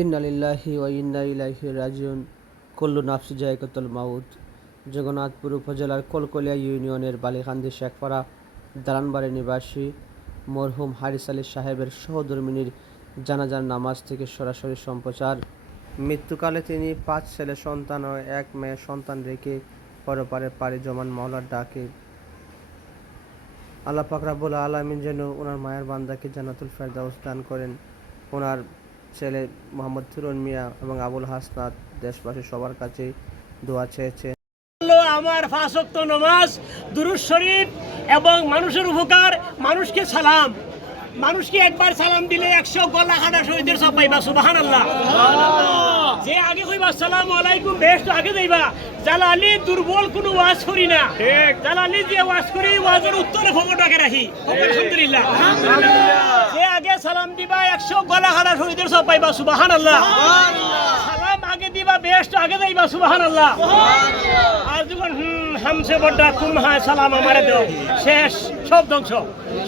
ইন্নালিল্লাহি ও ইন্না ইলাইহি রাজিউন। কুল্লু নাফসি জায়কাতুল মাউত। জগন্নাথপুর উপজেলার কলকলিয়া ইউনিয়নের বালিখান্দি শেখপাড়া দালানবাড়ি নিবাসী মরহুম হারিস আলী সাহেবের সহধর্মিনীর জানাজার নামাজ থেকে সরাসরি সম্প্রচার। মৃত্যুকালে তিনি পাঁচ ছেলে, সন্তান ও এক মেয়ে সন্তান রেখে পরপারে পাড়ি জমান মাওলার ডাকে। আল্লাহ পাক রাব্বুল আলামিন যেন ওনার মায়ের বান্দাকে জান্নাতুল ফেরদাউস দান করেন। ওনার ছেলে মোহাম্মদ থুরন মিয়া এবং আবুল হাসনাত দেশবাসী সবার কাছে দোয়া চেয়েছে। আমার ফাঁসক্ত নমাজ দুরুজ শরীফ এবং মানুষের উপকার মানুষকে সালাম। মানুষকে একবার সালাম দিলে একশো গলা খাটা শহীদের সব পাইবা সুবাহান আল্লাহ যে আগে কইবা সালাম আলাইকুম বেশ তো আগে দেইবা। জালালি দুর্বল কোনো ওয়াজ করি না। জালালি যে ওয়াজ করি ওয়াজের উত্তরে খবরটাকে রাখি। আলহামদুলিল্লাহ। যে আগে সালাম দিবা একশো গলা খাটা শহীদের সব পাইবা সুবাহান আল্লাহ সালাম আগে দিবা তো আগে দেইবা সুবাহান আল্লাহ আর যখন হুম হামসে বড্ডা কুম হায় সালাম আমারে দেও। শেষ সব ধ্বংস।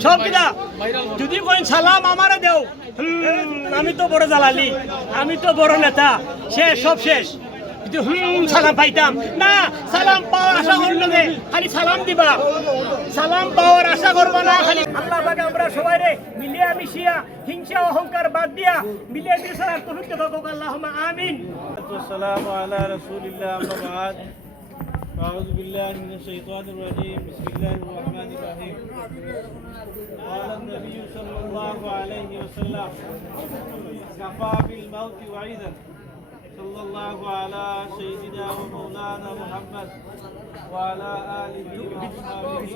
সব কিনা যদি কইন সালাম আমারে দেও হুম আমি তো বড় জালালি আমি তো বড় নেতা। শেষ সব শেষ। কিন্তু হুম সালাম পাইতাম না সালাম পাওয়ার আশা করলো যে খালি সালাম দিবা সালাম পাওয়ার আশা করবো না খালি আল্লাহ পাকে আমরা সবাই রে মিলিয়া মিশিয়া হিংসা অহংকার বাদ দিয়া মিলিয়া মিশিয়া আর কহুতে থাকুক আল্লাহ আমিন والسلام على رسول الله أما بعد أعوذ بالله من الشيطان الرجيم بسم الله الرحمن الرحيم قال النبي صلى الله عليه وسلم كفى بالموت وعيدا صلى الله على سيدنا ومولانا محمد وعلى آله وأصحابه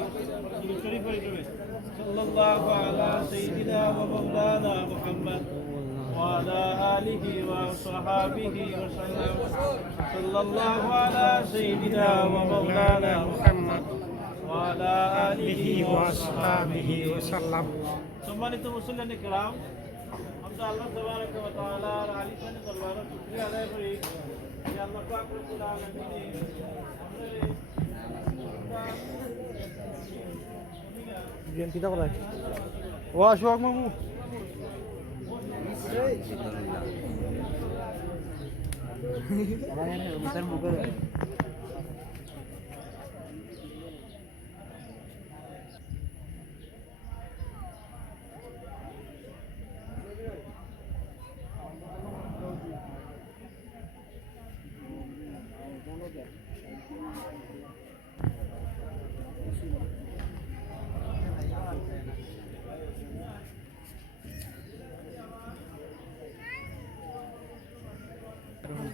صلى الله على سيدنا ومولانا محمد وعلى آله وصحابه وسلم صلى الله على سيدنا ومولانا محمد وعلى آله وصحابه وسلم সম্মানিত মুসলিম کرام আমরা আল্লাহ আদায় করি যে ও মামু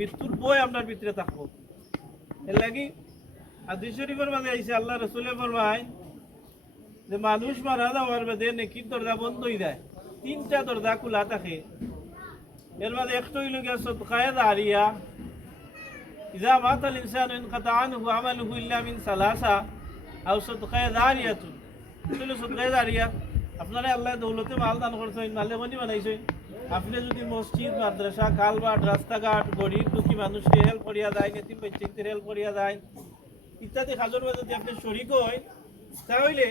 মৃত্যুর বই আপনার ভিতরে থাকব। এর লাগি হাদিস শরীফের মাঝে আইসে আল্লাহ রসুলের ফরমায় যে মানুষ মারা যাওয়ার বাদে নেকির দরজা বন্ধ হয়ে যায় তিনটা দরজা খোলা থাকে। এর মাঝে একটা হইল গিয়া সদকায়ে দাঁড়িয়া, ইজা মাতাল ইনসান ইনকাতা আনহু আমালুহু ইল্লা মিন সালাসা আও সদকায়ে দাঁড়িয়াতুন। হইল সদকায়ে দাঁড়িয়া। আপনারা আল্লাহ দৌলতে মাল দান করছেন, মালে মনি বানাইছেন। আপনি যদি মসজিদ, মাদ্রাসা খালবাট রাস্তাঘাট, গরিব, দুঃখী মানুষকে হেল্প করিয়া যায় নেতিম বাচ্চাদের হেল্প করিয়া যায় ইত্যাদি কাজের মধ্যে যদি আপনি শরিক হয় তাহলে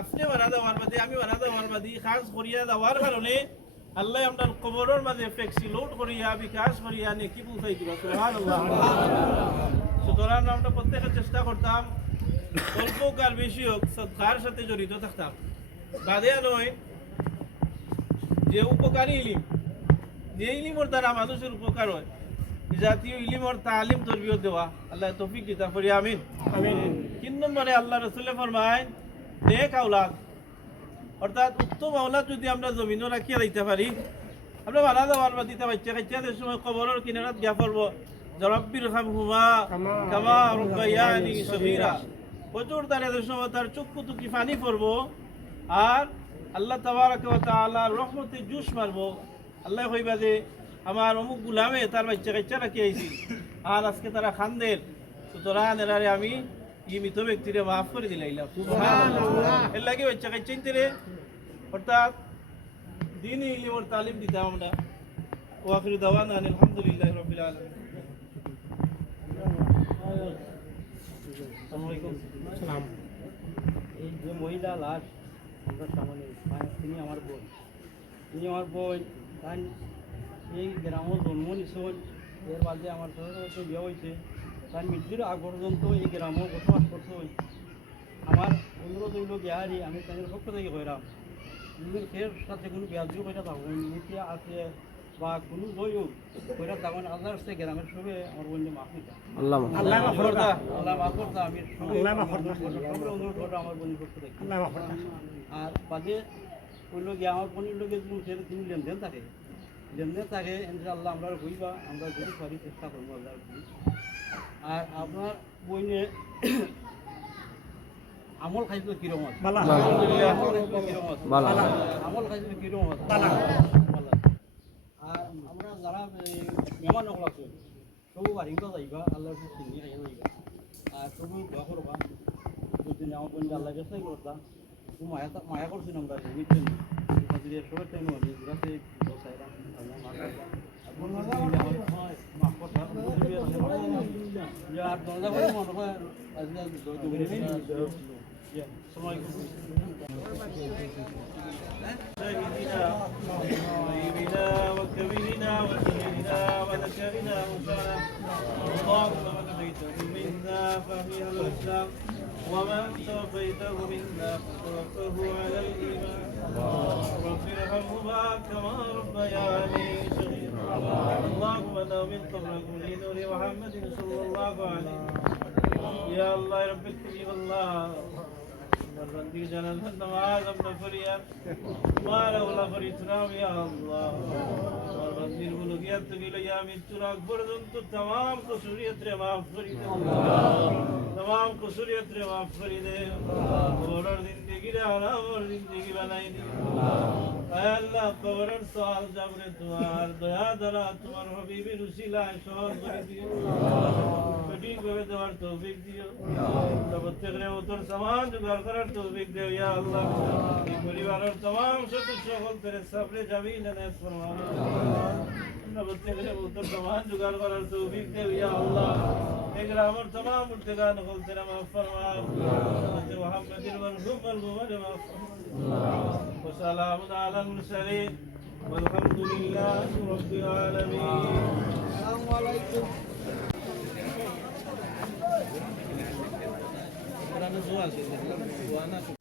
আপনি মারা যাওয়ার বাদে, আমি মারা যাওয়ার বাদে কাজ করিয়া যাওয়ার কারণে আল্লাহ আপনার কবরের মাঝে ফ্লেক্সি লোড করিয়া, বিকাশ করিয়া নেকি পৌঁছাই দিবা সুতরাং আমরা প্রত্যেকে চেষ্টা করতাম, অল্প হোক আর বেশি হোক, সৎকার সাথে জড়িত থাকতাম। বাদে নয়, যে উপকারী ইলিম যে ইলিমর দ্বারা মানুষের উপকার হয় জাতীয় ইলিমর তালিম তরবিয়ত দেওয়া আল্লাহ তৌফিক দিতা করি আমিন। আমিন। তিন নম্বরে আল্লাহ রসুলে ফরমায় নেক আওলাদ। অর্থাৎ উত্তম আওলাদ যদি আমরা জমিনও রাখিয়া দিতে পারি আমরা মারা যাওয়ার বা দিতে বাচ্চা কাচ্চাদের সময় কবরের কিনারাত গিয়া পড়ব। জরব্বির খাম হুমা কামা রুকাইয়ানি সগীরা। প্রচুর তার এদের সময় তার চক্ষু টুকি পানি পড়ব আর আল্লাহ তাবারাক ওয়া রহমতে জুস মারবো। আল্লাহ কইবা যে আমার অমুক গুলামে তার বাচ্চা কাচ্চা রাখি আইছি। আর আজকে তারা খান্দের সুতরাং এরারে আমি ই মৃত ব্যক্তিরে মাফ করে দিলাইলাম। এর লাগে বাচ্চা কাচ্চা ইনতে অর্থাৎ দিন ইলিমর তালিম দিতাম আমরা। ওয়াখির দাওয়ানা আলহামদুলিল্লাহ রবিল আলমিন। আসসালামু আলাইকুম। এই যে মহিলা লাশ আমরা সামনে তিনি আমার বোন। তিনি আমার বোন। তাই এই গ্রামে জন্ম নিছন এর বাদে আমার ছোটো বিয়ে হয়েছে তার মৃত্যুর আগ পর্যন্ত এই গ্রামে বসবাস করছে আমার অনুরোধ হইল বিহারি আমি তাদের পক্ষ থেকে কইরাম নিজের ফের সাথে কোনো ব্যাধি কইরা থাকুন নীতি আছে বা কোনো বইও কইরা থাকুন আল্লাহর সে গ্রামের সবে আমার বোনকে মাফ আল্লাহ আল্লাহ মাফ করতা আল্লাহ মাফ আমি সবে আল্লাহ অনুরোধ করব আমার বোনের পক্ষ থেকে। আল্লাহ আর বাদে ওই লোক আমার পনির লোকে সেটা তিনি লেনদেন থাকে লেনদেন থাকে ইনশাআল্লাহ আমরা হইবা আমরা যদি পারি চেষ্টা করব আল্লাহ আর আপনার বইনে আমল খাইছিল কিরম আছে? আমল খাইছিল কিরম আছে? আর আমরা যারা মেহমান হল আছে সবু বাড়িগুলো যাইবা আল্লাহ চিনি খাইয়া যাইবা আর সবু দোয়া করবা। যদি আমার বন্ধু আল্লাহ কাছে করতা তো মায়া মায়া করছি আমরা বুঝছেন যদি সবার টাইম হবে ঘুরাতে বসাইরা আল্লাহ মাফ করবা মাফ করবা আর দরজা করে মনে হয় আজকে দুপুরে সময় سيدنا وحبيبنا وكبيرنا وسيدنا وذكرنا وانفعنا اللهم من بيته منا فهي الاسلام ومن توفيته منا فتوفه على الايمان رب ارحمهما كما ربياني صغيرا اللهم نوم قبركم لنور محمد صلى الله عليه وسلم يا الله رب الكريم الله بندی جنت نماز اپنا فریاد مارا ولا فریتنام یا اللہ তাকবীরগুলো গিয়াত গেল ইয়া মৃত্যুর আগ পর্যন্ত तमाम কুসুরিয়ত রে দে तमाम কুসুরিয়ত রে দে কবরের জিন্দেগি রে আরামের দে আয় আল্লাহ কবরের সওয়াল জাবরে তোমার। দয়া দ্বারা তোমার হাবিবের উসিলায় সহজ সঠিকভাবে দেওয়ার তৌফিক দিও প্রত্যেকের উত্তর সমান জোগাড় করার তৌফিক দেও ইয়া আল্লাহ এই পরিবারের তমাম সদস্য সকল তেরে সাবরে যাবি নানায় ফরমাও আমরা প্রত্যেকের উত্তর সমান জোগাড় করার তৌফিক দেও ইয়া আল্লাহ এই গ্রামের তমাম মুর্তেগান সকল তেরে মাফ ফরমাও মুহাম্মদিন মারহুম মারহুম মাফ وسلام على المرسلين والحمد لله رب العالمين a